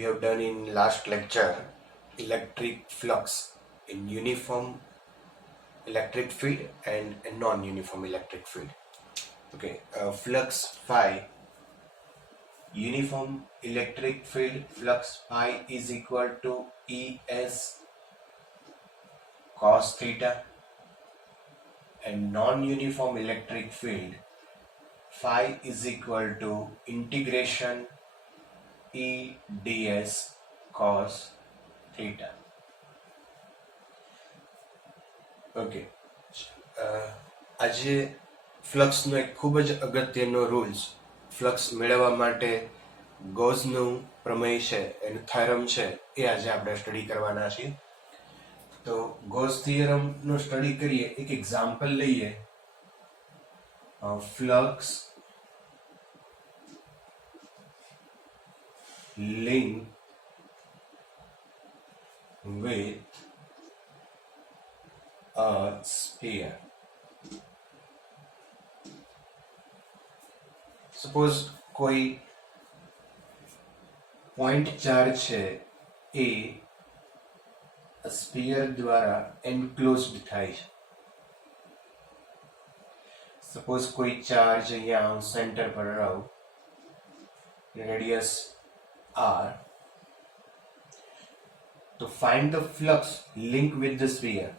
we have done in last lecture electric flux in uniform electric field and a non-uniform electric field. Okay, flux phi, uniform electric field flux phi is equal to Es cos theta, and non-uniform electric field phi is equal to integration E ds cos theta. Okay, આજે ફ્લક્સનો એક ખૂબ જ અગત્યનો rules, flux મેળવવા માટે ગોઝનું પ્રમેય છે, એનું થિયરમ છે, એ આજે આપણે સ્ટડી કરવાના છીએ. તો ગોઝ થિયરમનો સ્ટડી કરીએ, એક એક્ઝામ્પલ લઈએ. Flux link with a sphere. Suppose કોઈ પોઈન્ટ ચાર્જ છે એ સ્ફિયર દ્વારા એન્ક્લોઝડ થાય છે. સપોઝ કોઈ ચાર્જ અહીંયા હું સેન્ટર પર રહું, radius r. To find the flux link with the sphere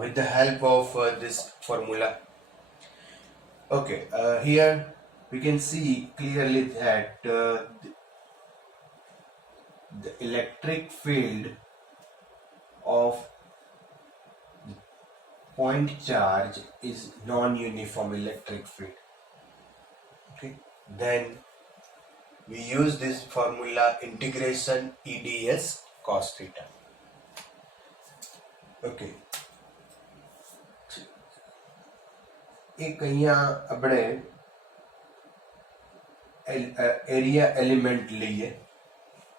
with the help of this formula. Okay, here we can see clearly that the electric field of the point charge is non-uniform electric field. Okay, then we use this formula integration EDS cos theta. Okay, એક અહીંયા આપણે area element લઈએ,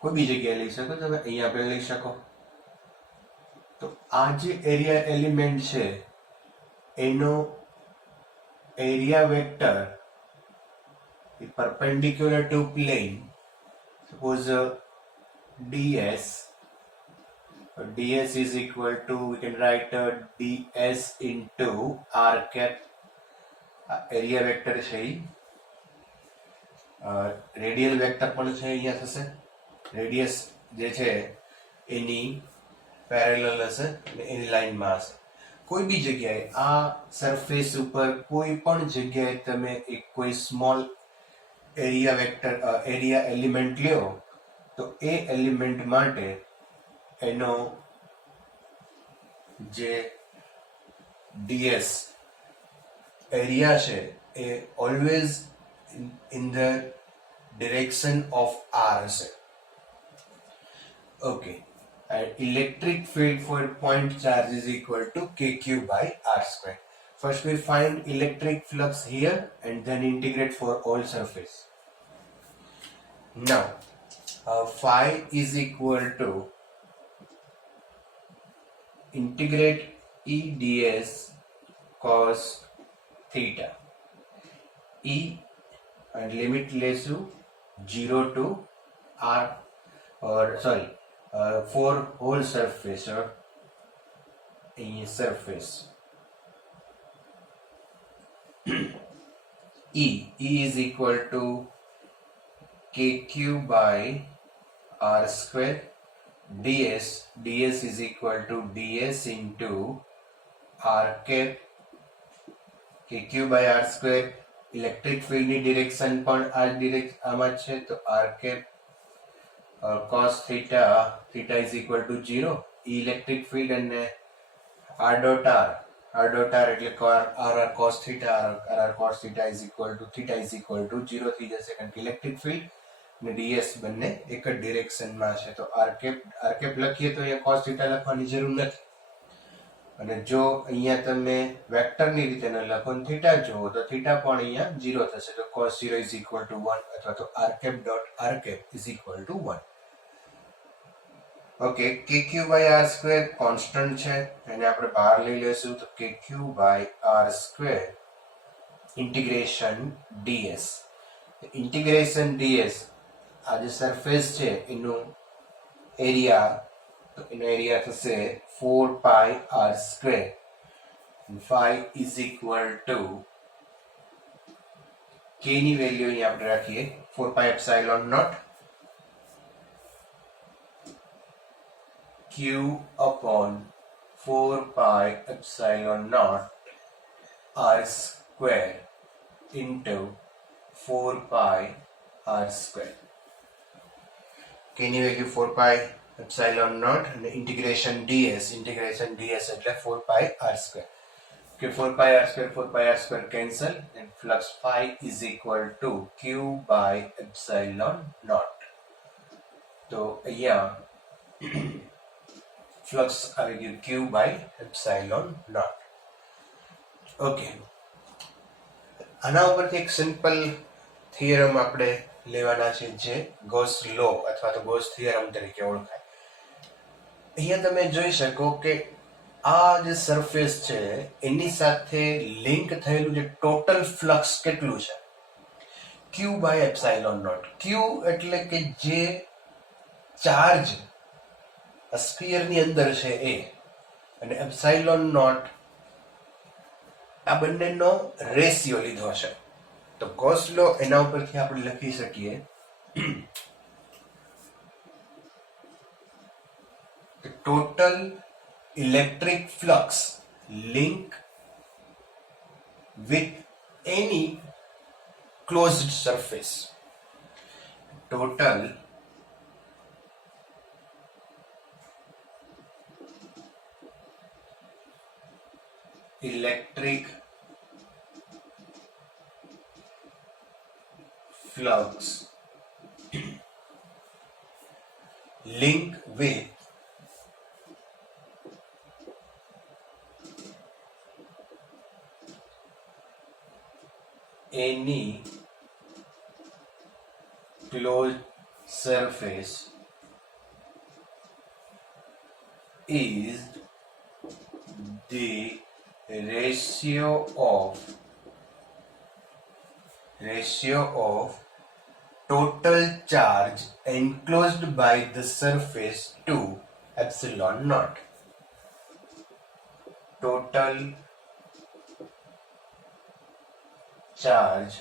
કોઈ બી જગ્યાએ લઈ શકો તમે, અહીંયા આપણે લઈ શકો. તો આ જે એરિયા એલિમેન્ટ છે એનો area vector perpendicular to plane, suppose ds is equal to, we can write ds into r cap. Area vector છે, રેડિયલ વેક્ટર પણ છે, અહીંયા થશે. રેડિયસ જે છે એની પેરેલલ હશે અને એની લાઈનમાં હશે. કોઈ બી જગ્યાએ આ સરફેસ ઉપર કોઈ પણ જગ્યાએ તમે એક કોઈ small area vector area element લ્યો, તો એ એલિમેન્ટ માટે એનો જે ds એરિયા છે એ always in the direction of r હશે. Okay, electric field for point charge is equal to kq by r square. First we find electric flux here and then integrate for all surface. Now phi is equal to integrate E ds cos theta. E and limit lesu 0 to r, or sorry, for whole surface or a surface. E is equal to kq by r square. ds is equal to ds into r cap. kq by r square, electric field ની direction પણ આમાં છે, તો r cap cos theta, theta is equal to 0. electric field and r dot r એટલે r cos theta, r cos theta is equal to theta is equal to 0 થઈ જશે, કારણ કે electric field અને ds બંને એક જ ડિરેક્શનમાં છે. તો r cap લખીએ તો અહીંયા cos theta લખવાની જરૂર નથી, અને જો અહીંયા તમે વેક્ટરની રીતે ન લખો ને થીટા જુઓ તો થીટા પણ અહીંયા 0 થશે, તો cos 0 is equal to 1 અથવા તો r cap dot r cap is equal to 1. Okay, kq by r square constant છે, એને આપણે બહાર લઈ લેશું, તો kq by r square integration ds. integration ds આ જે સરફેસ છે એનું એરિયા, તો એનો એરિયા થશે 4 pi R square. phi is equal to k ની વેલ્યુ અહીં આપણે રાખીએ 4 pi epsilon naught q upon 4 pi epsilon naught r square into 4 pi r square. k ની વેલ્યુ 4 pi epsilon naught અને integration ds એટલે 4 pi r square. Okay, 4 pi r square cancel, and flux phi is equal to q by epsilon naught. તો અહીંયા flux આવી ગયું q by epsilon naught. Okay, આના ઉપરથી એક સિમ્પલ થિયરમ આપણે લેવાના છે જે ગોસ લો અથવા તો ગોસ થિયરમ તરીકે ઓળખાય. અહીંયા તમે જોઈ શકો કે આ જે સરફેસ છે એની સાથે લિંક થયેલું જે ટોટલ ફ્લક્સ કેટલું છે q by epsilon naught. q એટલે કે જે ચાર્જ સ્ફિયર ની અંદર છે એ, અને એપ્સાઇલોન નોટ આ બંનેનો રેશિયો લીધો છે. તો ગોસ લો એના ઉપરથી આપણે લખી શકીએ total electric flux link with any closed surface. Total electric flux link with any closed surface is the ratio of total charge enclosed by the surface to epsilon naught. Total charge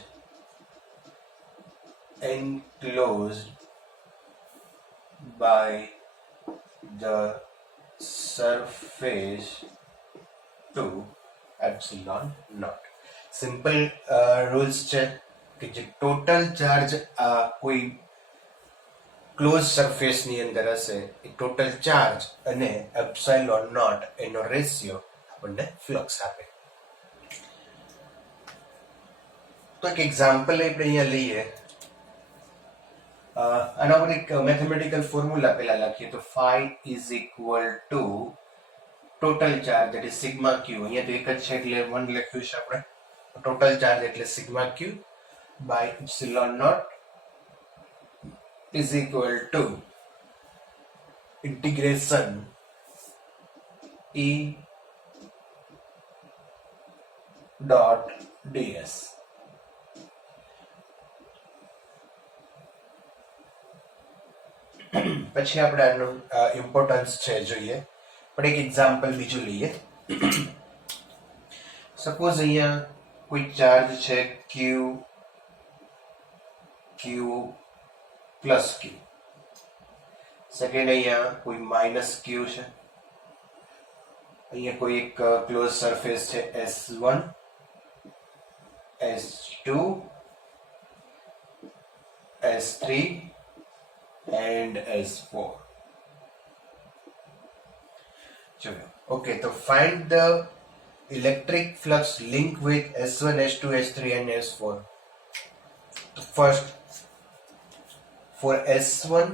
enclosed by the surface to epsilon naught. Simple rules છે કે જે total charge કોઈ close surface ની અંદર હશે એ total charge અને epsilon not એનો ratio આપણને ફ્લક્સ આપે. તો એક એક્ઝામ્પલ આપણે અહીંયા લઈએ. આના પર એક મેથેમેટિકલ ફોર્મ્યુલા પહેલા લખીએ તો phi is equal to total charge that is sigma q. અહીંયા તો એક જ છે એટલે 1 લખ્યું છે આપણે. ટોટલ ચાર્જ એટલે sigma q by epsilon naught is equal to integration E dot ds. પછી આપણે આનું ઇમ્પોર્ટન્સ છે જોઈએ, પણ એક એક્ઝામ્પલ બીજું લઈએ. સપોઝ અહીંયા કોઈ ચાર્જ છે q પ્લસ q. સેકન્ડ અહીંયા કોઈ માઇનસ q છે. અહીંયા કોઈ એક ક્લોઝ સરફેસ છે S1 S2 S3 and S4. Okay, so find the electric flux link with S1, S2, S3 and S4. First, for S1,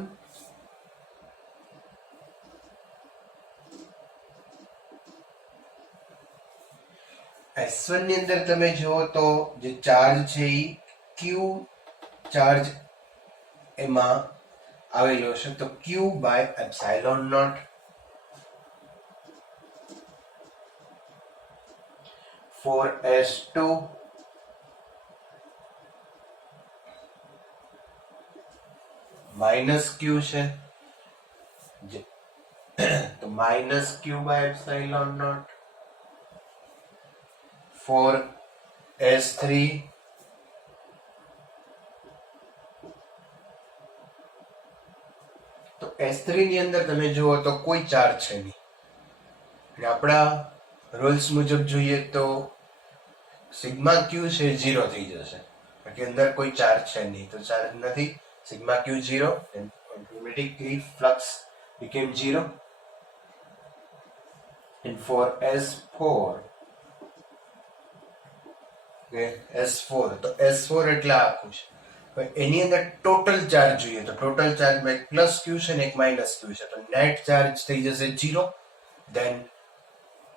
S1 ની અંદર તમે જુઓ તો જે ચાર્જ છે એ Q ચાર્જ એમાં આવેલો છે, તો Q by epsilon naught. For S2, minus Q છે તો minus Q by epsilon naught for S3 તો S3 ની અંદર તમે જુઓ તો કોઈ ચાર્જ છે નહીં અને આપણા રૂલ્સ મુજબ જોઈએ તો સિગ્મા ક્યુ છે 0 થઈ જશે કે અંદર કોઈ ચાર્જ છે નહીં તો ચાર્જ નથી sigma Q 0 and automatically flux became 0 and for S4 okay S4 તો S4 એટલે આખું છે એની અંદર ટોટલ ચાર્જ જોઈએ તો ટોટલ ચાર્જ માં એક પ્લસ ક્યુ છે ને એક માઇનસ ક્યુ છે તો નેટ ચાર્જ થઈ જશે 0 then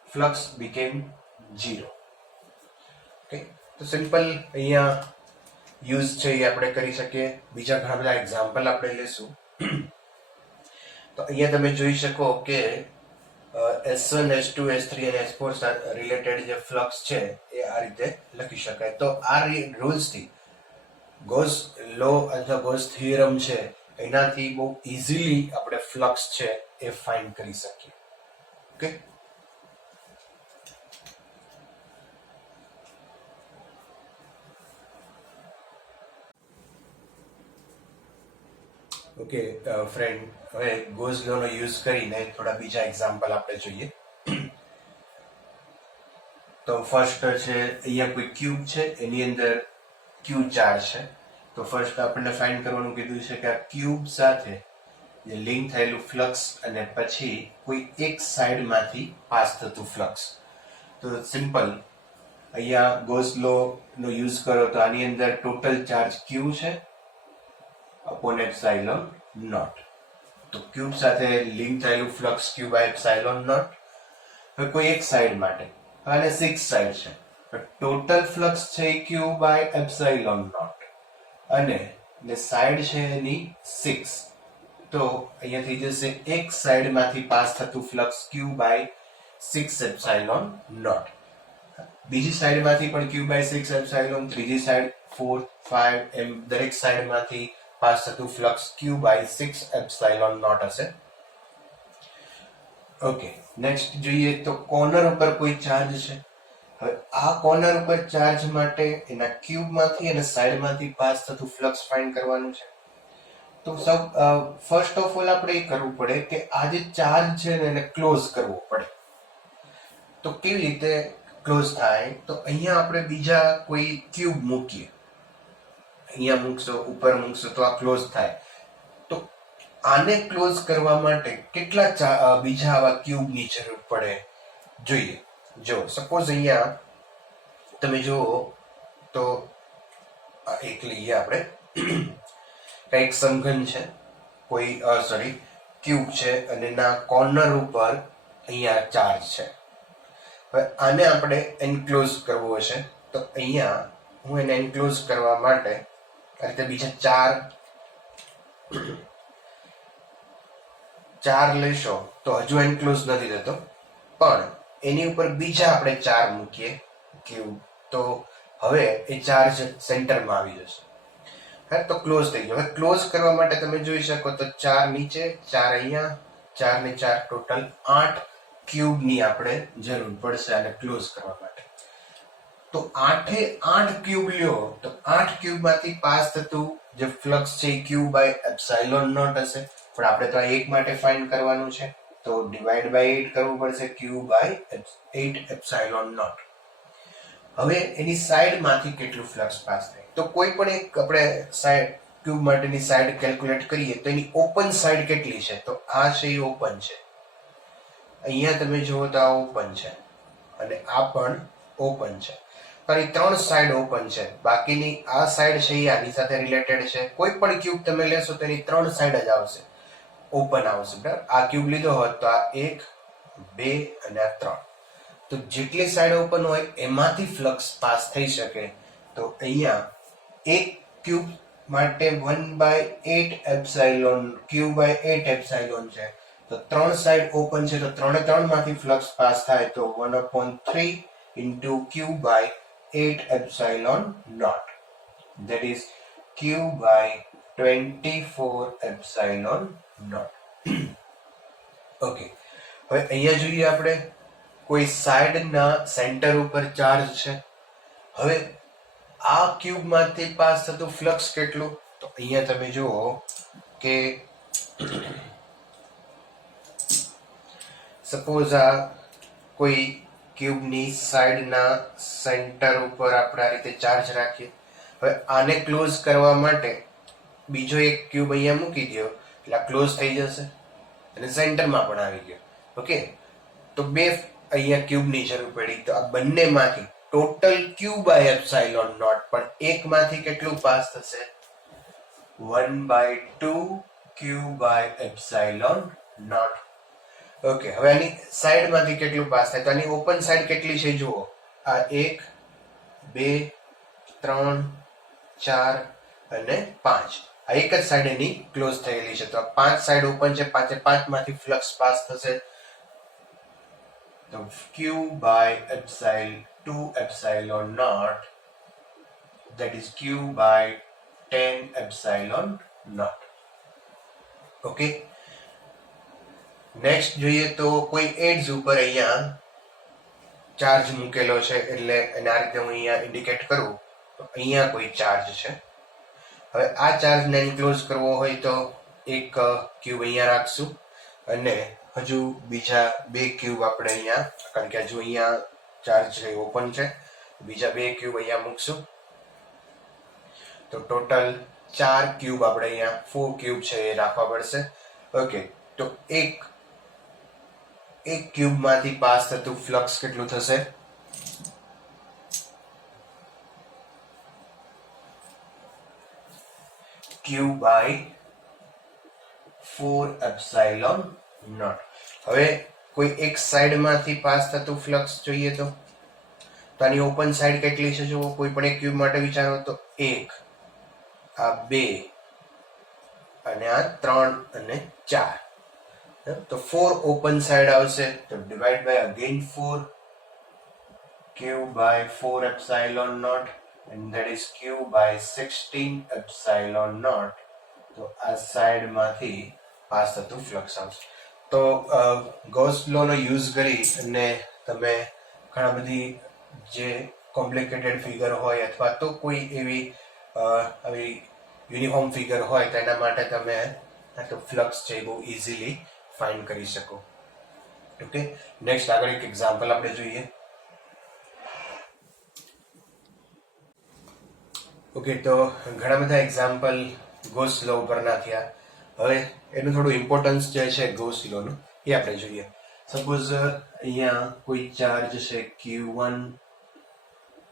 flux became 0 ઓકે તો સિમ્પલ અહીંયા યુઝ છે એ આપણે કરી શકીએ બીજા ઘણા બધા એક્ઝામ્પલ આપણે લેશું તો અહીંયા તમે જોઈ શકો કે S1 S2 S3 અને S4 સાથે રિલેટેડ જે ફ્લક્સ છે એ આ રીતે લખી શકાય તો આ રૂલ્સ થી ગોસ લો અથવા ગોસ થિયરમ છે એનાથી બહુ ઇઝીલી આપણે ફ્લક્સ છે એ ફાઇન્ડ કરી શકીએ ઓકે ઓકે ફ્રેન્ડ હવે ગોસ લો નો યુઝ કરીને થોડા બીજા એક્ઝામ્પલ આપણે જોઈએ તો ફર્સ્ટ છે અહીંયા કોઈ ક્યુબ છે એની અંદર ક્યુ ચાર્જ છે તો ફર્સ્ટ આપણને ફાઇન્ડ કરવાનું કીધું છે કે આ ક્યુબ સાથે જે લિંક થયેલું ફ્લક્સ અને પછી કોઈ એક સાઈડમાંથી પાસ થતું ફ્લક્સ તો સિમ્પલ અહીંયા ગોસ લો નો યુઝ કરો તો આની અંદર ટોટલ ચાર્જ ક્યુ છે upon epsilon naught તો ક્યુબ સાથે લિંક થયેલું flux Q by epsilon naught હવે કોઈ એક સાઈડ માટે અને 6 સાઈડ છે ટોટલ ફ્લક્સ છે ક્યુ બાય એપ્સાઇલોન નોટ અને સાઈડ છે એની 6 તો અહીંયા થઈ જશે એક સાઈડ માંથી પાસ થતું flux Q by 6 epsilon naught બીજી સાઈડ માંથી પણ ક્યુ બાય 6 એપ્સાઇલોન ત્રીજી સાઈડ 4 5 એમ દરેક સાઈડ માંથી પાસ થતું flux Q by 6 epsilon naught હશે ઓકે નેક્સ્ટ જોઈએ તો કોર્નર ઉપર કોઈ ચાર્જ છે હવે આ કોર્નર ઉપર ચાર્જ માટે એના ક્યુબ માંથી અને સાઈડ માંથી પાસ થતું ફ્લક્સ ફાઇન્ડ કરવાનું છે તો સૌ ફર્સ્ટ ઓફ ઓલ આપણે એ કરવું પડે કે આ જે ચાર્જ છે એને ક્લોઝ કરવો પડે તો કેવી રીતે ક્લોઝ થાય તો અહીંયા આપણે બીજા કોઈ ક્યુબ મૂકીએ અહીંયા મૂકશો ઉપર મૂકશો તો આ ક્લોઝ થાય તો આને ક્લોઝ કરવા માટે કેટલા બીજા આવા ક્યુબની જરૂર પડે જોઈએ જો સપોઝ અહીંયા તમે જુઓ તો એક લઈએ આપણે કંઈક સમઘન છે કોઈ સોરી ક્યુબ છે અને એના કોર્નર ઉપર અહીંયા ચાર્જ છે હવે આને આપણે એન્ક્લોઝ કરવો હશે તો અહીંયા હું એને એન્ક્લોઝ કરવા માટે આ રીતે બીજા ચાર લેશો તો હજુ એન્ક્લોઝ નથી થતો પણ એની ઉપર બીજા આપણે 4 મૂકીએ ક્યુબ તો હવે એ ચાર્જ સેન્ટરમાં આવી જશે હા તો ક્લોઝ થઈ ગયો હવે ક્લોઝ કરવા માટે તમે જોઈ શકો તો 4 નીચે 4 અહીંયા 4 ને 4 ટોટલ 8 ક્યુબની આપણે જરૂર પડશે આને ક્લોઝ કરવા માટે તો 8 ક્યુબ લ્યો તો 8 ક્યુબ માંથી પાસ થતું જે ફ્લક્સ છે ક્યુ બાય એપ્સાઇલોન નોટ હશે પણ આપણે તો આ એક માટે ફાઇન્ડ કરવાનું છે તો ડિવાઇડ બાય 8 કરવું પડશે ક્યુ બાય 8 એપ્સાઇલોન નોટ હવે એની સાઈડ માંથી કેટલું ફ્લક્સ પાસ થાય તો કોઈ પણ એક આપણે સાઈડ ક્યુબ માટેની સાઈડ કેલ્ક્યુલેટ કરીએ તો એની ઓપન સાઈડ કેટલી છે તો આ છે એ ઓપન છે અહીંયા તમે જુઓ તો આ ઓપન છે અને આ પણ ઓપન છે તારી 3 સાઈડ ઓપન છે બાકીની આ સાઈડ છે એ આની સાથે રિલેટેડ છે કોઈ પણ ક્યુબ તમે લેશો તો એની 3 સાઈડ જ આવશે ઓપન આવશે બરાબર આ ક્યુબ લીધો હોત તો આ 1 2 અને આ 3 તો જેટલી સાઈડ ઓપન હોય એમાંથી ફ્લક્સ પાસ થઈ શકે તો અહીંયા એક ક્યુબ માટે 1/8 એપ્સાઇલોન ક્યુ બાય 8 એપ્સાઇલોન છે તો 3 સાઈડ ઓપન છે તો 3 માંથી ફ્લક્સ પાસ થાય તો 1/3 into q by 8 epsilon naught that is q by 24 epsilon naught. Okay, હવે અહીંયા જોઈએ આપણે કોઈ સાઈડના સેન્ટર ઉપર ચાર્જ છે. હવે આ ક્યુબમાંથી પાસ થતું ફ્લક્સ કેટલું? તો અહીંયા તમે જુઓ કે સપોઝ આ કોઈ ક્યુબની સાઈડના સેન્ટર ઉપર આપણે આ રીતે ચાર્જ રાખીએ. હવે આને ક્લોઝ કરવા માટે બીજો એક ક્યુબ અહીંયા મૂકી દો એટલે આ ક્લોઝ થઈ જશે અને સેન્ટરમાં પણ આવી ગયો. ઓકે, તો બે અહીંયા ક્યુબની જરૂર પડી. તો આ બંનેમાંથી total Q by epsilon naught, પણ એકમાંથી કેટલું પાસ થશે? 1/2 Q by epsilon naught. Okay, હવે આની સાઈડમાંથી કેટલું પાસ થાય? તો આની ઓપન સાઈડ કેટલી છે જુઓ. આ 1 2 3 4 અને 5. આ એક જ સાઈડ એની ક્લોઝ થયેલી છે. તો આ 5 સાઈડ ઓપન છે. 5 માંથી ફ્લક્સ પાસ થશે. તો Q by epsilon 2 epsilon naught, that is Q by 10 epsilon naught. Okay, next જોઈએ તો કોઈ એડ્સ ઉપર અહીંયા ચાર્જ મૂકેલો છે, એટલે એના રીતે હું અહીંયા ઇન્ડિકેટ કરું તો અહીંયા કોઈ ચાર્જ છે. હવે આ ચાર્જને એન્ક્લોઝ કરવો હોય તો એક ક્યુબ અહીંયા રાખશું અને હજુ બીજા બે ક્યુબ આપણે અહીંયા, કારણ કે હજુ અહીંયા ચાર્જ છે ઓપન છે, બીજા બે ક્યુબ અહીંયા મૂકશું. તો ટોટલ 4 ક્યુબ આપણે અહીંયા 4 ક્યુબ છે એ રાખવા પડશે. ઓકે, તો એક ક્યુબ માંથી પાસ થતું ફ્લક્સ કેટલું થશે? Q by 4 epsilon naught. હવે કોઈ એક સાઈડ માંથી પાસ થતું ફ્લક્સ જોઈએ તો આની ઓપન સાઈડ કેટલી છે જો કોઈ પણ એક ક્યુબ માટે વિચારો તો 1, આ 2 અને આ 3 અને 4. તો 4 ઓપન સાઈડ આવશે તો divide by again 4 Q by 4 epsilon naught, and that is Q by 16 epsilon naught. તો આ સાઈડ માંથી પાસ થતું ફ્લક્સ આવશે. તો ગોસ લો નો યુઝ કરી અને તમે ઘણા બધી જે કોમ્પ્લિકેટેડ ફિગર હોય અથવા તો કોઈ એવી આવી યુનિફોર્મ ફિગર હોય તો એના માટે તમે ફ્લક્સ છે બહુ ઇઝીલી ફાઇન્ડ કરી શકો. ઓકે, નેક્સ્ટ આગળ એક એક્ઝામ્પલ આપણે જોઈએ. ઓકે, તો ઘણા બધા એક્ઝામ્પલ ગોસ લો ઉપરના થયા. હવે એનું થોડું ઇમ્પોર્ટન્સ જે છે ગોસ લો નું એ આપણે જોઈએ. સપોઝ અહીંયા કોઈ ચાર્જ છે Q1,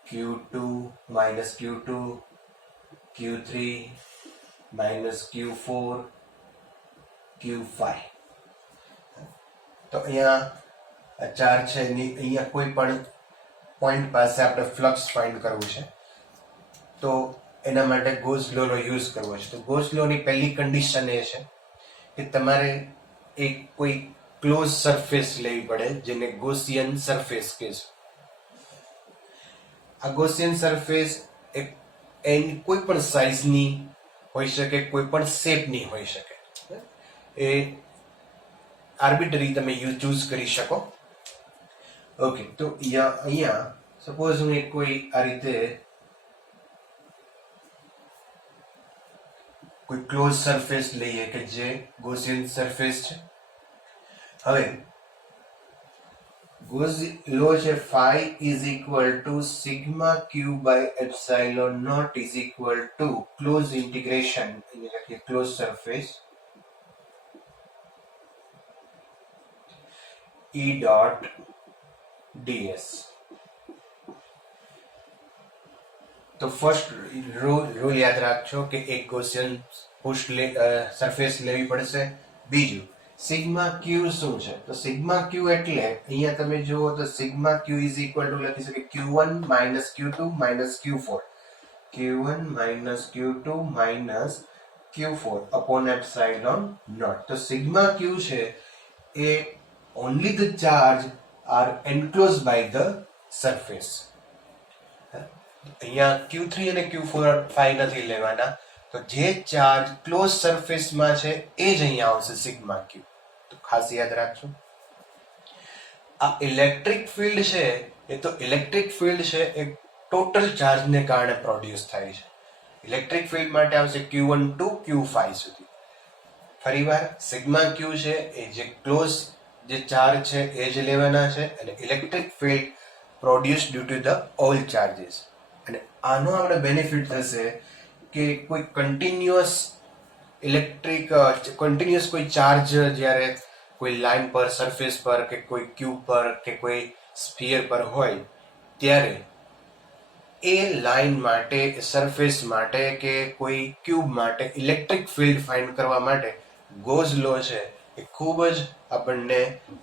Q2 minus Q2, Q3 minus Q4, Q5. તો અહીંયા ચાર્જ છે એની અહીંયા કોઈ પણ પોઈન્ટ પાસે આપણે ફ્લક્સ ફાઇન્ડ કરવું છે તો એના માટે ગોસ લો નો યુઝ કરવો છે. તો ગોસ લો ની પહેલી કન્ડિશન એ છે કે તમારે એક કોઈ ક્લોઝ સરફેસ લેવી પડે જેને ગોસિયન સરફેસ કહે છે. આ ગોસિયન સરફેસ એની કોઈ પણ સાઇઝની હોઈ શકે, કોઈ પણ શેપની હોઈ શકે. એ આર્બિટરી તમે ચૂઝ કરી શકો. ઓકે, તો અહીંયા સપોઝ હું કોઈ આ રીતે કોઈ ક્લોઝ સરફેસ લઈએ કે જે ગોસિયન સરફેસ છે. હવે ગોસ લો છે phi is equal to sigma q by epsilon naught is equal to close integration close surface E dot ds. તો ફર્સ્ટ રૂલ યાદ રાખજો કે એક ગોસિયન સરફેસ લેવી પડશે. બીજું સિગ્મા ક્યુ શું છે? તો સિગ્મા ક્યુ એટલે અહીંયા તમે જુઓ તો sigma Q is equal to લખી શકે Q1 minus Q2 minus Q4, Q1 minus Q2 minus Q4 upon epsilon naught. તો સિગ્મા ક્યુ છે એ only the charge are enclosed by the surface. અહીંયા Q3 અને Q4 phi નથી લેવાના, તો જે ચાર્જ ક્લોઝ સરફેસમાં છે એ જ અહીંયા આવશે સિગ્મા ક્યુ. તો ખાસ યાદ રાખજો. આ ઇલેક્ટ્રિક ફિલ્ડ છે એ તો ઇલેક્ટ્રિક ફિલ્ડ છે એ ટોટલ ચાર્જને કારણે પ્રોડ્યુસ થાય છે. ઇલેક્ટ્રિક ફિલ્ડ માટે આવશે Q1 to Q5 સુધી. ફરીવાર સિગ્મા ક્યુ છે એ જે ક્લોઝ જે ચાર્જ છે એ જ લેવાના છે અને electric field produce due to the all charges. અને આનો આપણે બેનિફિટ થશે કે કોઈ કન્ટિન્યુઅસ કન્ટિન્યુઅસ કોઈ ચાર્જ જ્યારે કોઈ લાઇન પર સરફેસ પર કે કોઈ ક્યુબ પર કે કોઈ સ્ફિયર પર હોય ત્યારે એ લાઇન માટે સરફેસ માટે કે કોઈ ક્યુબ માટે ઇલેક્ટ્રિક ફિલ્ડ ફાઇન્ડ કરવા માટે ગોઝ લો છે એ ખૂબ જ આપણને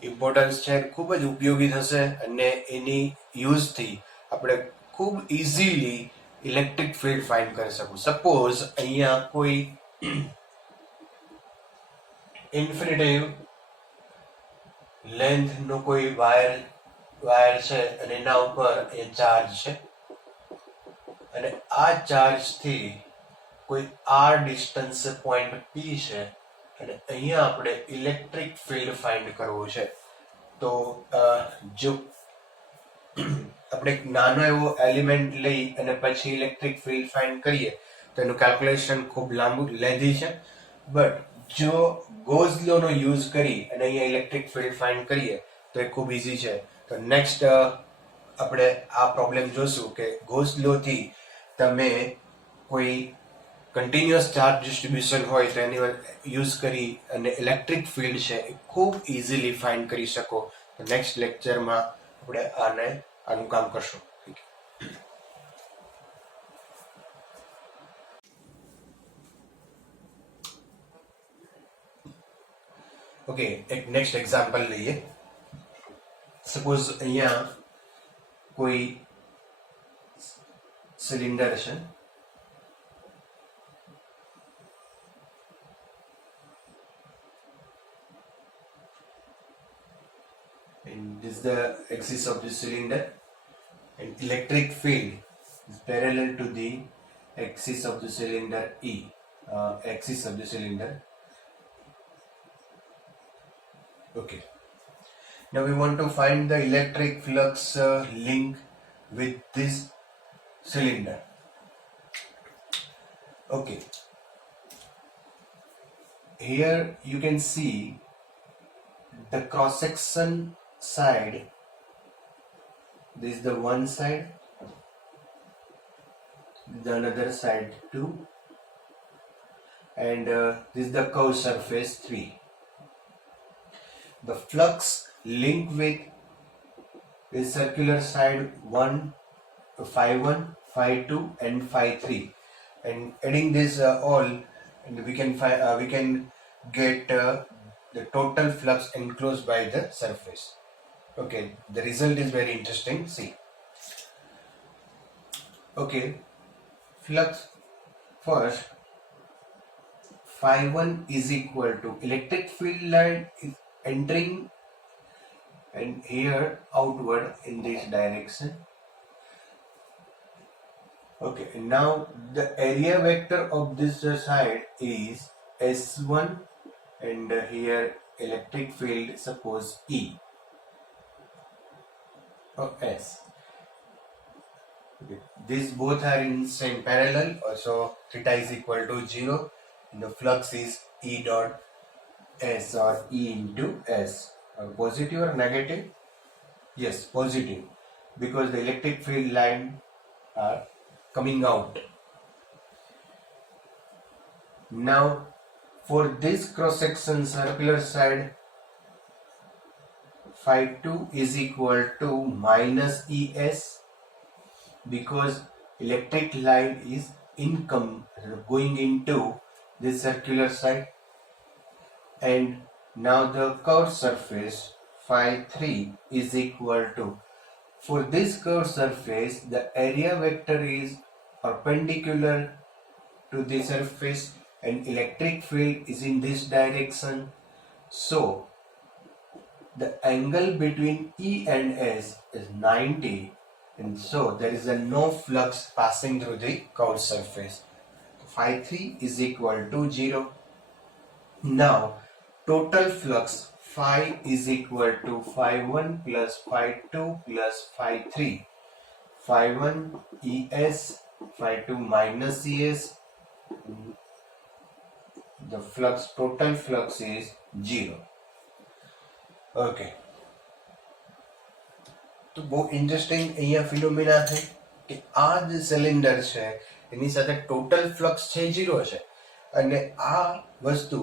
ઇમ્પોર્ટન્સ છે, ખૂબ જ ઉપયોગી થશે અને એની યુઝથી આપણે ખૂબ ઇઝીલી ઇલેક્ટ્રિક ફિલ્ડ ફાઇન્ડ કરી શકું. સપોઝ અહીંયા કોઈ ઇન્ફિનિટિવ લેન્થનો કોઈ વાયર છે અને એના ઉપર એ ચાર્જ છે અને આ ચાર્જથી કોઈ આર ડિસ્ટન્સ પોઈન્ટ પી છે અને અહીંયા આપણે ઇલેક્ટ્રિક ફિલ્ડ ફાઇન્ડ કરવું છે. તો જો આપણે એક નાનો એવો એલિમેન્ટ લઈ અને પછી ઇલેક્ટ્રિક ફિલ્ડ ફાઇન્ડ કરીએ તો એનું કેલ્ક્યુલેશન ખૂબ લાંબુ લેધી છે. બટ જો ગોઝ લો નો યુઝ કરી અને અહીંયા ઇલેક્ટ્રિક ફિલ્ડ ફાઇન્ડ કરીએ તો એ ખૂબ ઇઝી છે. તો નેક્સ્ટ આપણે આ પ્રોબ્લેમ જોશું કે ગોઝ લો થી તમે કોઈ કન્ટિન્યુઅસ ચાર્જ ડિસ્ટ્રીબ્યુશન હોય તો એની યુઝ કરી અને ઇલેક્ટ્રિક ફિલ્ડ છે એ ખૂબ ઇઝીલી ફાઇન્ડ કરી શકો. તો નેક્સ્ટ લેક્ચરમાં આપણે આનું કામ કરશું. ઓકે, એક નેક્સ્ટ એક્ઝામ્પલ લઈએ. સપોઝ અહીંયા કોઈ સિલિન્ડર છે and this is the axis of the cylinder and electric field is parallel to the axis of the cylinder axis of the cylinder. Okay, now we want to find the electric flux link with this cylinder. Okay, here you can see the cross section side. This is the one side, the another side 2, and this is the curved surface 3. The flux linked with is circular side 1, phi 1, phi 2 and phi 3, and adding this all and we can get the total flux enclosed by the surface. Okay, the result is very interesting. See, okay, flux first phi 1 is equal to electric field line is entering and here outward in this direction. Okay, and now the area vector of this side is S1 and here electric field suppose E or S. Okay. These both are in same parallel, so theta is equal to 0 and the flux is E dot S or E into S. Positive or negative? Yes, positive, because the electric field line are coming out. Now for this cross section circular side phi 2 is equal to minus ES because electric line is going into this circular side, and now the curved surface phi 3 is equal to, for this curved surface the area vector is perpendicular to the surface and electric field is in this direction, so the angle between E and S is 90 and so there is no flux passing through the curved surface. phi3 is equal to 0. Now total flux phi is equal to phi1 plus phi2 plus phi3. Phi1 ES, phi2 minus ES. The flux, total flux is 0. Okay. તો બહુ interesting અહીંયા phenomena છે કે આ જે cylinder છે એની સાથે total flux છે 0 છે અને આ વસ્તુ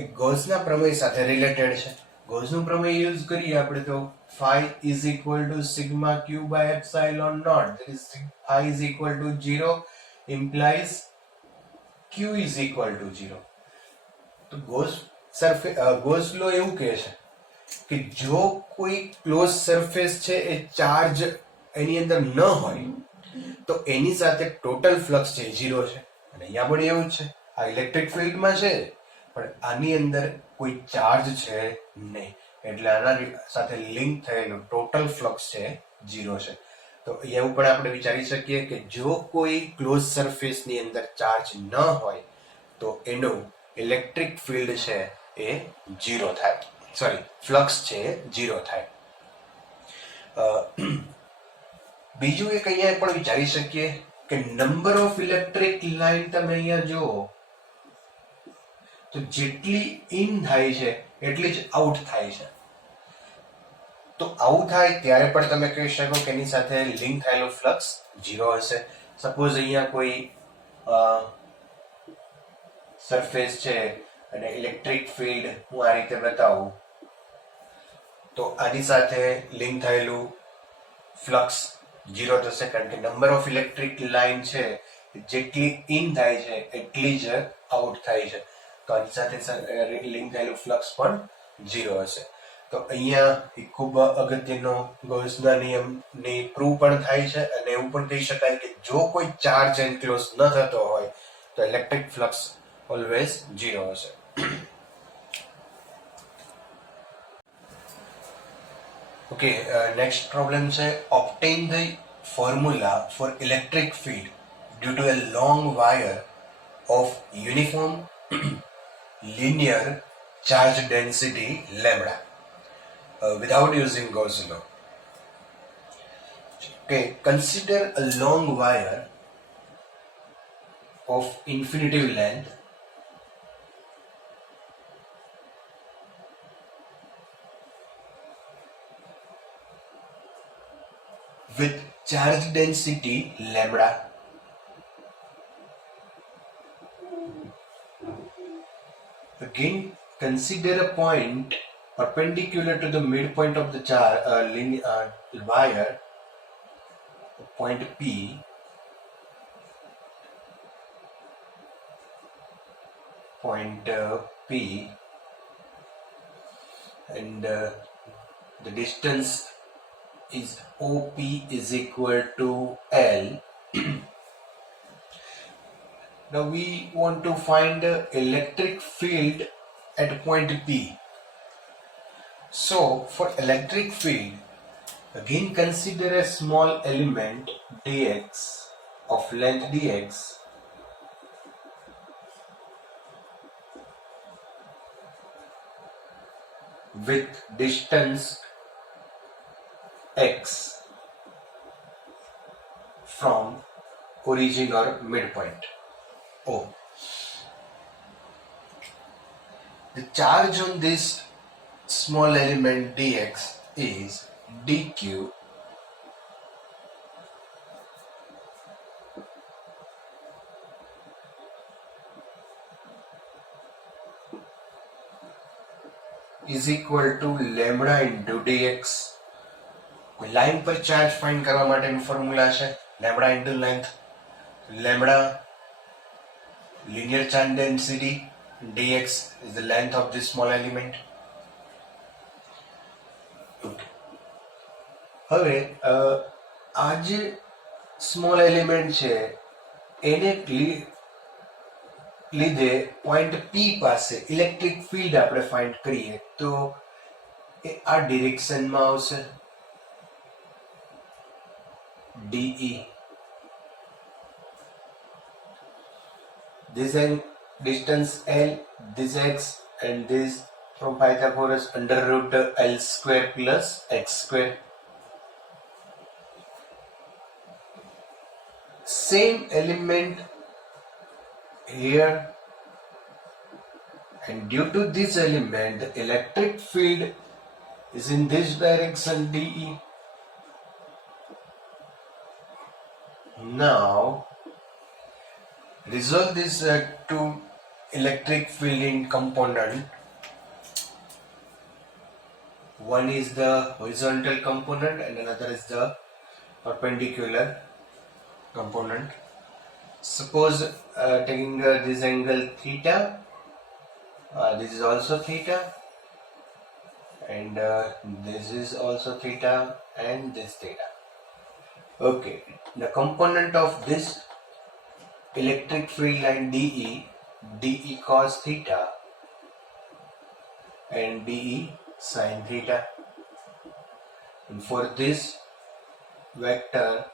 એક ગૌસના પ્રમેય સાથે રિલેટેડ છે. ગૌસનું પ્રમેય યુઝ કરીએ આપણે તો phi is equal to sigma q by epsilon naught. That is phi is equal to 0 implies q is equal to 0. તો ગૌસ લો એવું કહે છે કે જો કોઈ ક્લોઝ સરફેસ છે એ ચાર્જ એની અંદર ન હોય તો એની સાથે ટોટલ ફ્લક્સ છે 0 છે અને અહીંયા પણ એવું જ છે. આ ઇલેક્ટ્રિક ફિલ્ડમાં છે પણ આની અંદર કોઈ ચાર્જ છે નહીં એટલે આના સાથે લિંક થયેલું ટોટલ ફ્લક્સ છે 0 છે. તો એવું પણ આપણે વિચારી શકીએ કે જો કોઈ ક્લોઝ સરફેસની અંદર ચાર્જ ન હોય તો એનું ઇલેક્ટ્રિક ફિલ્ડ છે એ 0 થાય. સોરી, ફ્લક્સ છે 0 થાય. બીજું એક અહીંયા પણ વિચારી શકીએ કે નંબર ઓફ ઇલેક્ટ્રિક લાઇન તમે અહીંયા જુઓ તો જેટલી ઇન થાય છે એટલી જ આઉટ થાય છે. તો આવું થાય ત્યારે પણ તમે કહી શકો કે એની સાથે લિંક થયેલો ફ્લક્સ 0 હશે. સપોઝ અહીંયા કોઈ સરફેસ છે અને ઇલેક્ટ્રિક ફિલ્ડ હું આ રીતે બતાવું તો આની સાથે લિંક થયેલું ફ્લક્સ 0 થશે કારણ કે નંબર ઓફ ઇલેક્ટ્રિક લાઇન છે જેટલી ઇન થાય છે એટલી જ આઉટ થાય છે. તો આની સાથે લિંક થયેલું ફ્લક્સ પણ 0 હશે. તો અહીંયા એક ખૂબ અગત્યનો ગૌસના નિયમની પ્રૂવ પણ થાય છે અને એવું પણ કહી શકાય કે જો કોઈ ચાર્જ એન્ક્લોઝ ન થતો હોય તો ઇલેક્ટ્રિક ફ્લક્સ ઓલવેઝ 0 હશે. Okay, next problem say obtain the formula for electric field due to a long wire of uniform linear charge density lambda without using Gauss law. Okay, consider a long wire of infinitive length with charge density lambda. Again, consider a point perpendicular to the midpoint of the wire, point P, and the distance is OP is equal to L. Now we want to find the electric field at point P. So for electric field, again consider a small element dx of length dx with distance x from origin or midpoint O. The charge on this small element dx is dq is equal to lambda into dx. Line પર charge find કરવા માટેનું formula છે lambda into length. Lambda linear charge density, dx is the length of this small element. Okay. હવે આ જે small element છે એને લીધે પોઈન્ટ P પાસે ઇલેક્ટ્રિક ફિલ્ડ આપણે ફાઇન્ડ કરીએ તો એ આ ડિરેક્શનમાં આવશે DE. this distance L, this x, and this from Pythagoras under root L square plus x square. Same element here, and due to this element the electric field is in this direction dE. Now resolve this two electric field in component. One is the horizontal component and another is the perpendicular component. Suppose taking this angle theta, this is also theta, and this is also theta, and this theta. Okay, the component of this electric field line dE cos theta and dE sin theta, and for this vector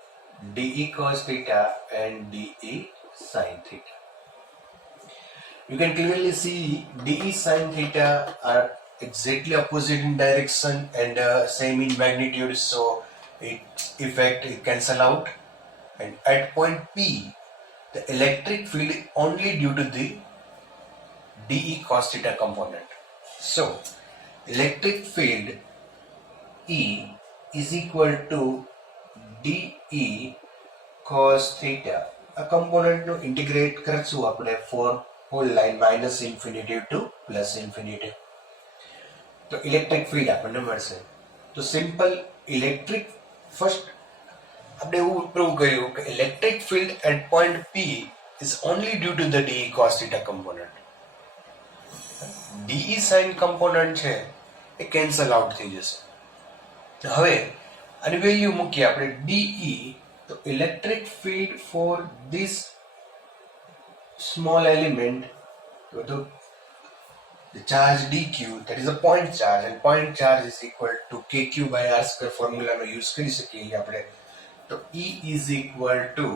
dE cos theta and dE sin theta. You can clearly see dE sin theta are exactly opposite in direction and same in magnitude, so its effect it cancel out, and at point P the electric field is only due to the dE cos theta component. So electric field E is equal to dE cos theta. A component નું integrate કરશું આપણે for whole line minus infinity to plus infinity. તો electric field આપણને મળશે. તો simple electric first આપણે એવું prove કર્યું કે electric field at point P is only due to the dE cos theta component. dE sin component છે એ cancel out થઈ જશે. હવે આની વેલ્યુ મૂકીએ આપણે dE, તો electric field for this small element, the charge dq, that is a point charge, and point charge is equal to kq by r square formula no use કરી શકીએ આપણે. તો E is equal to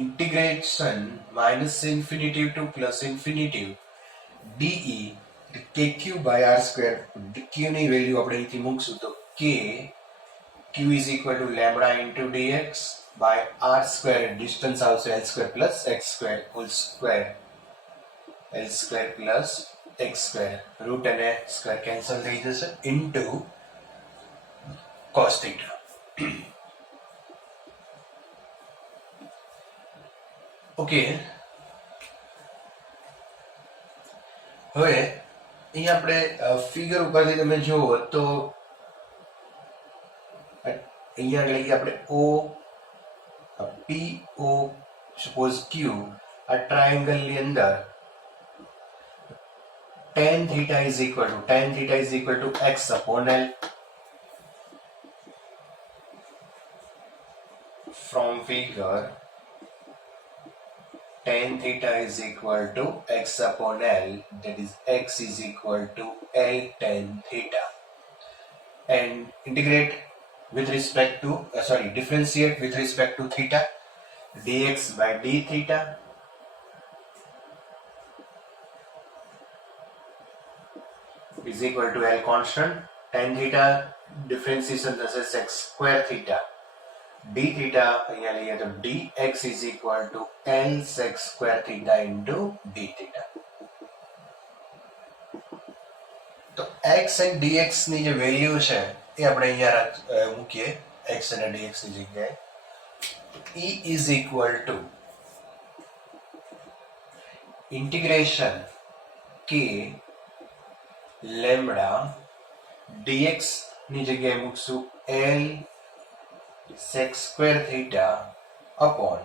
integration minus infinity to plus infinity dE kq by r square. q ની value આપણે અહીંથી મૂકશું તો k q is equal to lambda into dx by r square, distance આવશે l square plus x square whole square, l square plus x square, root and x square cancel થઈ જશે, into cos theta. Okay, હવે અહીં આપણે figure ઉપરથી તમે જુઓ તો અહીંયા લઈએ આપણે O, PO, સપોઝ Q, આ ટ્રાયેંગલ ની અંદર tan theta is equal to x upon L. From figure, tan theta is equal to x upon L, that is x is equal to L tan theta, and integrate with respect to differentiate with respect to theta, dx by d theta is equal to L constant, tan theta differentiation thus is x square theta, d theta અહીંયા લઈએ તો dx is equal to L sec square theta into d theta. તો x and dx ની જે value છે એ આપણે અહીંયા મૂકીએ x અને dx ની જગ્યાએ. E is equal to integration k lambda dx ની જગ્યાએ મૂકશું L sec square theta upon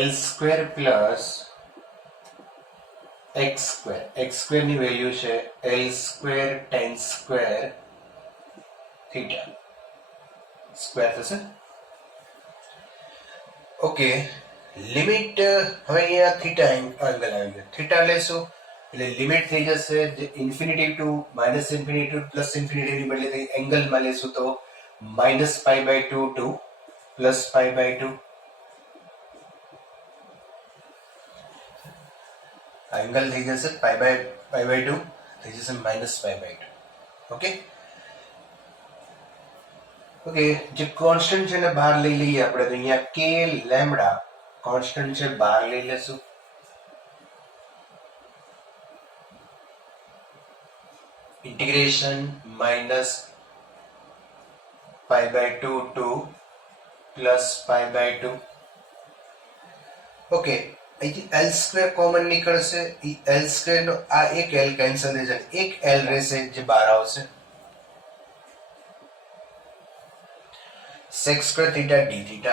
L square plus x square. x square ની વેલ્યુ છે L square tan square theta square થશે. ઓકે, લિમિટ હવે અહીંયા થીટા એંગલ આવી ગયો, થીટા લેશું એટલે લિમિટ થઈ જશે infinity to minus infinity to plus infinity ની બદલે એંગલમાં લેશું તો -π/2 to plus pi by 2. Angle થઈ જશે પાઈ બાય 2 થઈ જશે minus pi by 2. Okay okay, જે કોન્સ્ટન્ટ છે ને બહાર લઈ લઈએ આપણે. તો અહીંયા કે લેમ્બડા કોન્સ્ટન્ટ છે, બહાર લઈ લેશું. Integration minus pi by 2 to plus pi by 2. Okay, અહીંથી એલ સ્ક્વેર કોમન નીકળશે. એ એલ સ્ક્વેર નો આ એક એલ કેન્સલ થઈ જાય, એક એલ રહેશે જે બહાર આવશે. sec square theta d theta.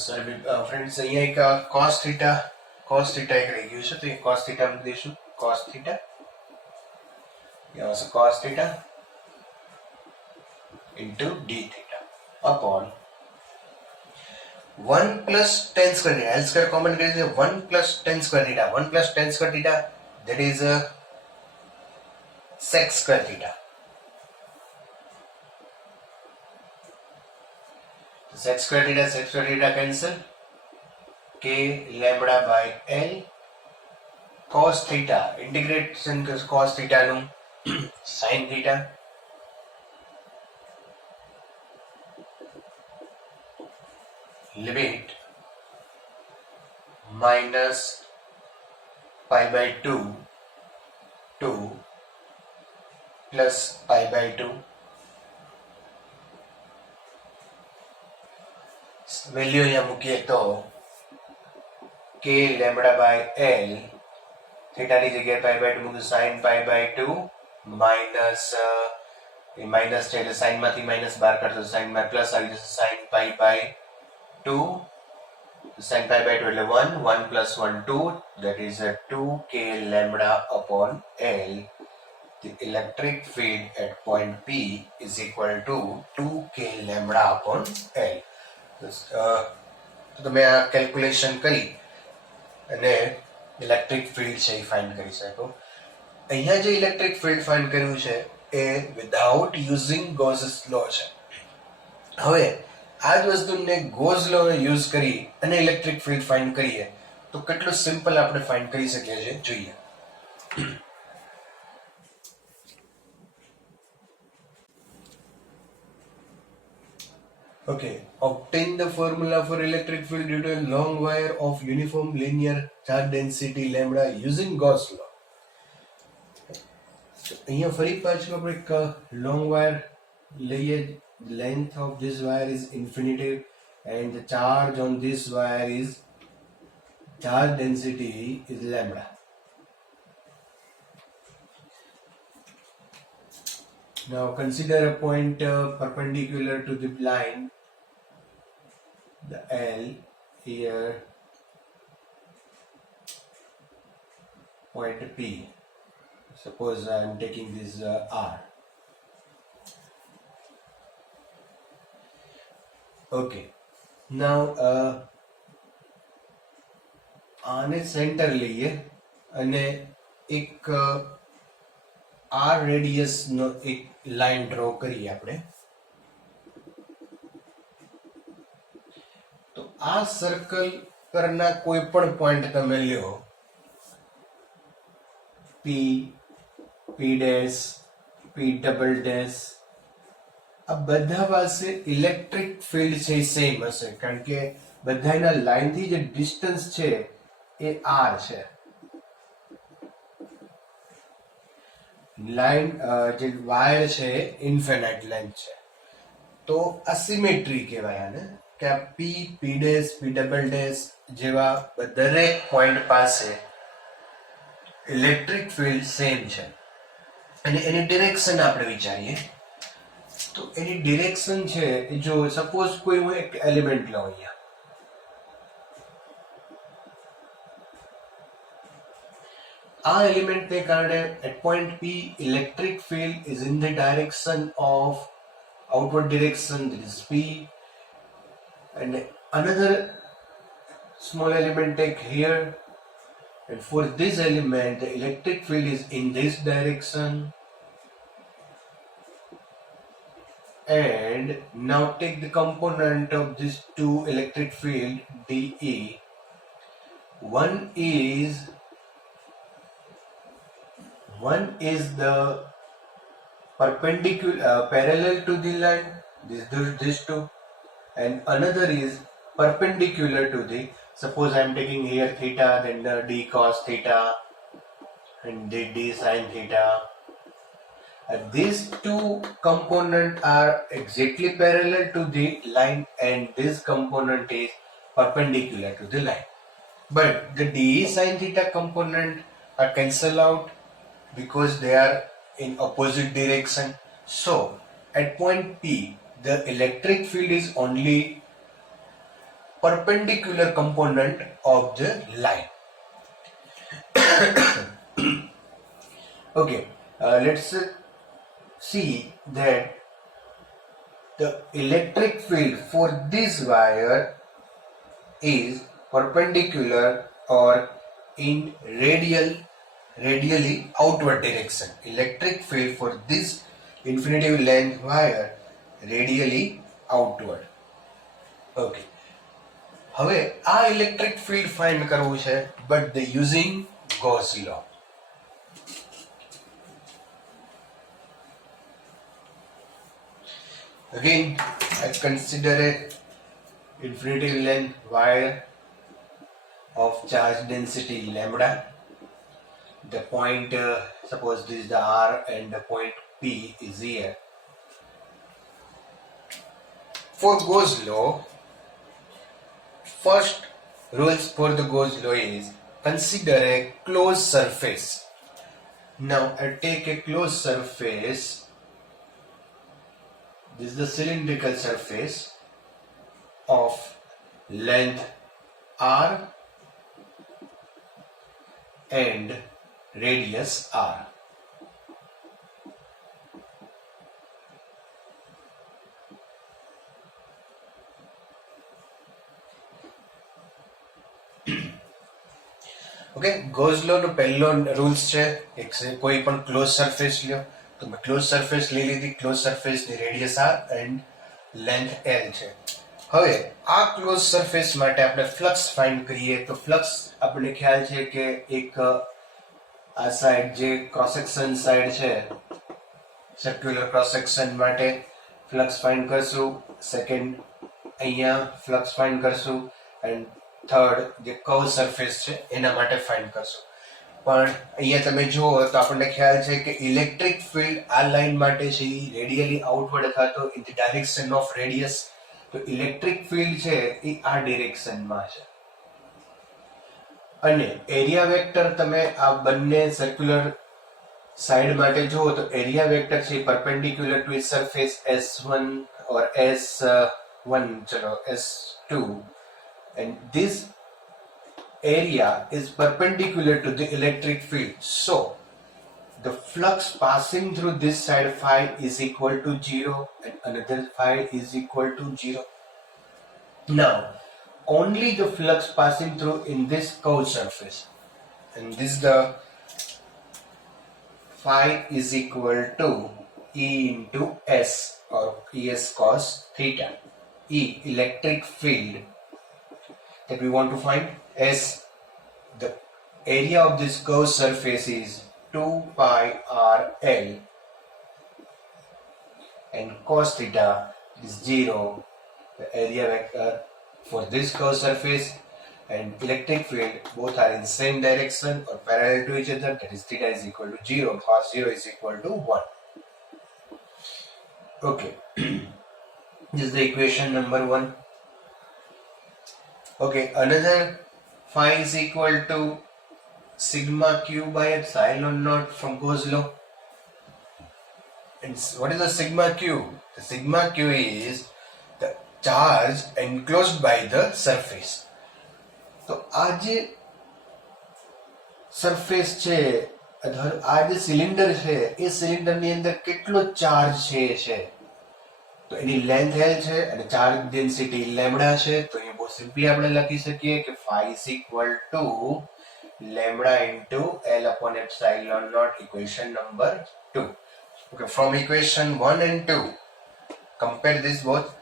Sorry friends, અહીંયા એક cos theta એક રહી ગયું છે, તો એ cos theta મૂકી દઈશું. cos theta यहाँ से cos theta into d theta upon 1 plus tan square theta. L square common करेंगे 1 plus tan square theta. 1 plus tan square theta, that is sec square theta. Sec square theta cancel. K lambda by L cos theta, integration cos theta નું sin theta. Limit minus pi by 2 to plus pi by 2. Value અહીંયા મૂકીએ તો k lambda by L થીટાની જગ્યાએ pi by 2 મૂકું, sin pi by 2 minus A minus છે એટલે sign માંથી minus બહાર કાઢશો, સાઇન માં પ્લસ આવી જશે, sin pi by 2 sin pi by 2 એટલે 1 plus 1 2, that is 2k lambda upon L. The electric field at point P is equal to 2k lambda upon L. તો તમે આ કેલ્ક્યુલેશન કરી અને ઇલેક્ટ્રિક ફિલ્ડ છે એ ફાઇન્ડ કરી શકો. અહીંયા જે ઇલેક્ટ્રિક ફિલ્ડ ફાઇન્ડ કર્યું છે એ વિધાઉટ યુઝિંગ ગોઝસ લો છે. હવે આ જ વસ્તુને ગોઝ લો યુઝ કરી અને ઇલેક્ટ્રિક ફિલ્ડ ફાઇન્ડ કરીએ તો કેટલું સિમ્પલ આપણે ફાઇન્ડ કરી શકીએ છીએ જોઈએ. Okay, obtain the formula for electric field due to a long wire of uniform linear charge density lambda using Gauss law. અહીંયા ફરી પાછું આપણે એક long wire લઈએ. Length of this wire is infinitive and the charge on this wire is charge density is lambda. Now consider a point perpendicular to the line, the L here, point P. Suppose I am taking this R. Okay. Now આને centre લઈએ અને એક R radius નો એક line draw કરીએ આપણે. તો આ circle પરના કોઈ પણ પોઈન્ટ તમે લ્યો, P, P dash, P double dash, આ બધા પાસે ઇલેક્ટ્રિક ફિલ્ડ છે એ સેમ હશે, કારણ કે બધાના લાઈનથી જે ડિસ્ટન્સ છે એ R છે. લાઈન જે વાયર છે ઇન્ફિનાઇટ લેન્થ છે. તો આ સિમેટ્રી કહેવાય આને, કે આ P, P dash, P double dash જેવા દરેક પોઈન્ટ પાસે ઇલેક્ટ્રિક ફિલ્ડ સેમ છે. અને એની ડિરેક્શન આપણે વિચારીએ તો એની ડિરેક્શન છે જો સપોઝ કોઈ હું એક એલિમેન્ટ લઉં અહીંયા, આ એલિમેન્ટને કારણે at point P electric field is in the direction of outward direction, that is P, and another small element take here and for this element the electric field is in this direction. And now take the component of these two electric field dE. One is the perpendicular parallel to the line, this two, and another is perpendicular to the, suppose I am taking here theta, then the d cos theta and the d sin theta. These two components are exactly parallel to the line and this component is perpendicular to the line. But the d sin theta component are cancelled out because they are in opposite direction. So at point P, the electric field is only perpendicular component of the line. Okay, let's see that the electric field for this wire is perpendicular or in radially outward direction. Electric field for this infinitive length wire radially outward. Okay. હવે આ electric field find કરવું છે, but the using Gauss law. Again, I consider a infinitive length wire of charge density lambda. The point, suppose this is the R and the point P is here. For Gauss law, first rules for the Gauss law is consider a closed surface. Now I take a closed surface. This is the cylindrical surface of length R and radius R. Okay, Gauss law નો પહેલો rules છે એક કોઈ પણ close surface લ્યો તો મેં close surface લઈ લીધી. ક્લોઝ સરફેસની radius r and length l છે. હવે આ ક્લોઝ સરફેસ માટે આપણે ફ્લક્સ ફાઇન્ડ કરીએ તો ફ્લક્સ આપણને ખ્યાલ છે કે એક આ સાઈડ જે ક્રોસ સેક્શન સાઈડ છે સર્ક્યુલર ક્રોસ સેક્શન માટે ફ્લક્સ ફાઇન્ડ કરશું. સેકન્ડ અહીંયા ફ્લક્સ ફાઇન્ડ કરશું એન્ડ થર્ડ જે કર્વ સરફેસ છે એના માટે ફાઇન્ડ કરશું. પણ અહીંયા તમે જુઓ તો આપણને ખ્યાલ છે કે ઇલેક્ટ્રિક ફિલ્ડ આ લાઈન માટે છે એ રેડિયલી આઉટવર્ડ અથવા તો in the direction of radius. તો ઇલેક્ટ્રિક ફિલ્ડ છે એ આ ડિરેક્શનમાં છે. અને એરિયા વેક્ટર તમે આ બંને સર્ક્યુલર સાઈડ માટે જુઓ તો એરિયા વેક્ટર છે perpendicular to it surface S1 or S1, ચલો S2, and this area is perpendicular to the electric field. So the flux passing through this side phi is equal to 0 and another phi is equal to 0. Now only the flux passing through in this curved surface, and this the phi is equal to E into S or ES cos theta. E, electric field that we want to find. S, the area of this curved surface is 2 pi r L and cos theta is 0. The area vector for this curved surface and electric field both are in same direction or parallel to each other, that is theta is equal to 0, cos 0 is equal to 1. Okay. This is the equation number 1. Okay, another phi is equal to sigma q by epsilon naught from Gauss law. And what is the sigma q? The sigma q is the charge enclosed by the surface. તો આ જે surface છે, આ જે cylinder છે એ સિલિન્ડરની અંદર કેટલો ચાર્જ છે તો એની લેન્થ L છે અને ચાર્જ ડેન્સિટી લેમ્બડા છે. તો એ બહુ સિમ્પલી આપણે લખી શકીએ કે phi is equal to lambda into L upon epsilon naught, equation number 2. Okay, from equation 1 and 2, compare this both.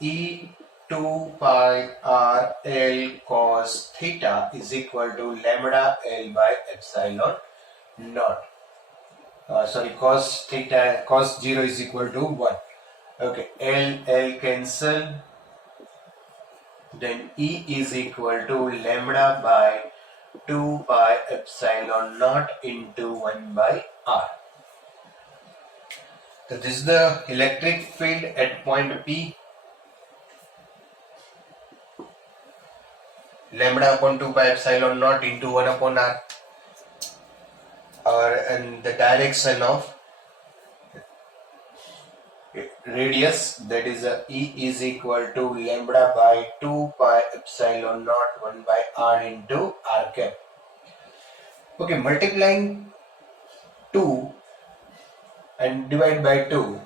E 2 pi r L cos theta is equal to lambda L by epsilon naught. Cos theta, cos 0 is equal to 1. Okay, L cancel. Then E is equal to lambda by 2 pi epsilon naught into 1 by r. So this is the electric field at point P. Lambda upon 2 pi epsilon naught into 1 upon r, or in the direction of radius, that is E is equal to lambda by 2 pi epsilon naught 1 by r into r cap. Okay, multiplying 2 and divide by 2,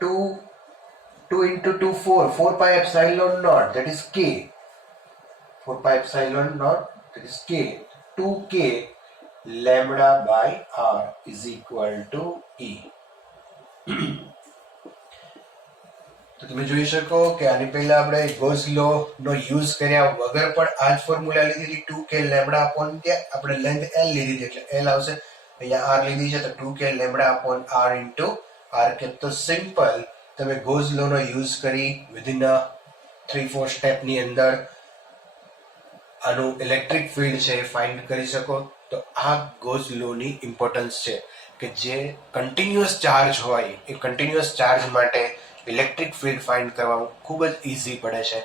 2 into 2 4 pi epsilon naught, that is k, 4 pi epsilon naught, that is k, 2k lambda by r is equal to E. તો તમે જોઈ શકો કે આની પહેલા આપણે Gauss law નો use કર્યા વગર પણ આ જ ફોર્મ્યુલા લીધી હતી, 2k લેમ્બડા અપોન ત્યાં આપણે લેન્થ l લીધી હતી એટલે l આવશે, અહીંયા r લીધી છે તો 2k lambda upon r into r cap. તો સિમ્પલ તમે ગોસ લો નો યુઝ કરી વિધિન 3-4 સ્ટેપ ની અંદર આનું ઇલેક્ટ્રિક ફિલ્ડ છે ફાઇન્ડ કરી શકો. તો આ ગોસ લો ની ઇમ્પોર્ટન્સ છે કે જે કન્ટિન્યુઅસ ચાર્જ હોય એ કન્ટિન્યુઅસ ચાર્જ માટે ઇલેક્ટ્રિક ફિલ્ડ ફાઇન્ડ કરવામાં ખૂબ જ ઇઝી પડે છે.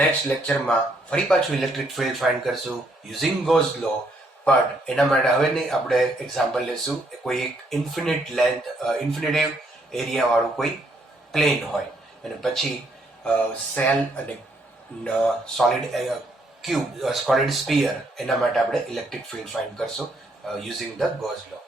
નેક્સ્ટ લેક્ચરમાં ફરી પાછું ઇલેક્ટ્રિક ફિલ્ડ ફાઇન્ડ કરશું યુઝિંગ ગોસ લો, બટ એના માટે હવે નહીં આપણે એક્ઝામ્પલ લેશું કોઈ એક ઇન્ફિનિટ લેન્થ ઇન્ફિનિટિવ એરિયા વાળું કોઈ પ્લેન હોય અને પછી સેલ અને સોલિડ ક્યુબ સોલિડ સ્ફિયર, એના માટે આપણે ઇલેક્ટ્રિક ફિલ્ડ ફાઇન્ડ કરશું યુઝિંગ ધ ગોસ લો.